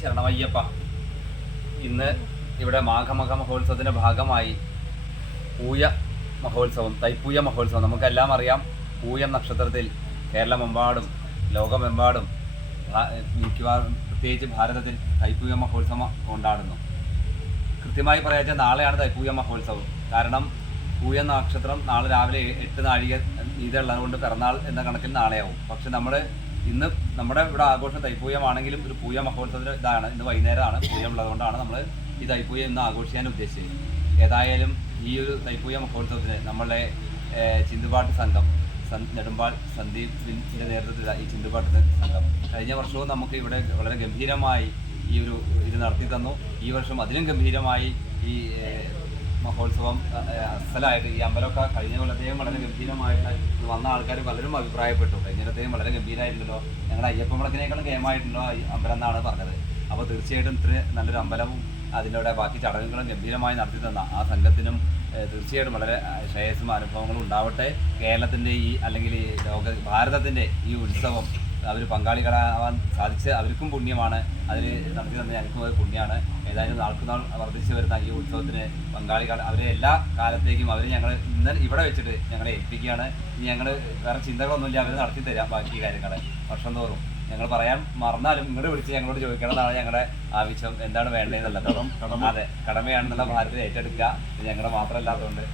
ശരണമയ്യപ്പ. ഇന്ന് ഇവിടെ മാഘമക മഹോത്സവത്തിൻ്റെ ഭാഗമായി പൂയ മഹോത്സവം, തൈപ്പൂയ മഹോത്സവം, നമുക്കെല്ലാം അറിയാം. പൂയം നക്ഷത്രത്തിൽ കേരളമെമ്പാടും ലോകമെമ്പാടും മിക്കവാറും പ്രത്യേകിച്ച് ഭാരതത്തിൽ തൈപ്പൂയ മഹോത്സവം കൊണ്ടാടുന്നു. കൃത്യമായി പറയാച്ചാൽ നാളെയാണ് തൈപ്പൂയ മഹോത്സവം. കാരണം പൂയ നക്ഷത്രം നാളെ രാവിലെ 8 നാഴിക ഇതുള്ളത് കൊണ്ട് പിറന്നാൾ എന്ന കണക്കിൽ നാളെയാവും. പക്ഷെ ഇന്ന് നമ്മുടെ ഇവിടെ ആഘോഷം തൈപ്പൂയമാണെങ്കിലും ഒരു പൂയ മഹോത്സവത്തിന് ഇതാണ്. ഇന്ന് വൈകുന്നേരമാണ് പൂയം ഉള്ളതുകൊണ്ടാണ് നമ്മൾ ഈ തൈപ്പൂയം ഇന്ന് ആഘോഷിക്കാൻ ഉദ്ദേശിച്ചത്. ഏതായാലും ഈ ഒരു തൈപ്പൂയ മഹോത്സവത്തിന് നമ്മളുടെ ചിന്തുപാട്ട് സംഘം, നെടുമ്പാൾ സന്ദീപിൻ്റെ നേതൃത്വത്തിലുള്ള ഈ ചിന്തുപാട്ട് സംഘം കഴിഞ്ഞ വർഷവും നമുക്ക് ഇവിടെ വളരെ ഗംഭീരമായി ഈ ഒരു ഇത് നടത്തി തന്നു. ഈ വർഷം അതിലും ഗംഭീരമായി ഈ മഹോത്സവം അസലായിട്ട് ഈ അമ്പലമൊക്കെ കഴിഞ്ഞ കൊല്ലത്തെയും വളരെ ഗംഭീരമായിട്ട് വന്ന ആൾക്കാർ പലരും അഭിപ്രായപ്പെട്ടു. കഴിഞ്ഞ കൊല്ലത്തെയും വളരെ ഗംഭീരമായിട്ടുണ്ടല്ലോ, ഞങ്ങളുടെ അയ്യപ്പമ്പലത്തിനേക്കാളും കേമായിട്ടുണ്ടല്ലോ അമ്പലം എന്നാണ് പറഞ്ഞത്. അപ്പോൾ തീർച്ചയായിട്ടും ഇത്ര നല്ലൊരു അമ്പലവും അതിൻ്റെ ബാക്കി ചടങ്ങുകളും ഗംഭീരമായി നടത്തി തന്ന ആ സംഘത്തിനും തീർച്ചയായിട്ടും വളരെ ശ്രേയസ്സും അനുഭവങ്ങളും ഉണ്ടാവട്ടെ. കേരളത്തിൻ്റെ അല്ലെങ്കിൽ ഭാരതത്തിൻ്റെ ഈ ഉത്സവം അവർ പങ്കാളികളാവാൻ സാധിച്ച് അവർക്കും പുണ്യമാണ്. അതിൽ നടത്തി തന്നെ ഞങ്ങൾക്കും അത് പുണ്യമാണ്. ഏതായാലും നാൾക്കുനാൾ വർദ്ധിച്ചു വരുന്ന ഈ ഉത്സവത്തിന് പങ്കാളികൾ അവരെ എല്ലാ കാലത്തേക്കും ഞങ്ങൾ ഇന്ന് ഇവിടെ വെച്ചിട്ട് ഞങ്ങളെ ഏൽപ്പിക്കുകയാണ്. ഇനി ഞങ്ങൾ വേറെ ചിന്തകളൊന്നുമില്ല, അവർ നടത്തി തരാം ബാക്കി കാര്യങ്ങൾ വർഷം തോറും. ഞങ്ങൾ പറയാൻ മറന്നാലും ഇങ്ങോട്ട് വിളിച്ച് ഞങ്ങളോട് ചോദിക്കണമെന്നാണ് ഞങ്ങളുടെ ആവശ്യം. എന്താണ് വേണ്ടതെന്നുള്ളത് അതെ കടമയാണെന്നുള്ള ഭാരത്തിൽ ഏറ്റെടുക്കുക. ഞങ്ങളുടെ മാത്രമല്ലാത്തതുകൊണ്ട്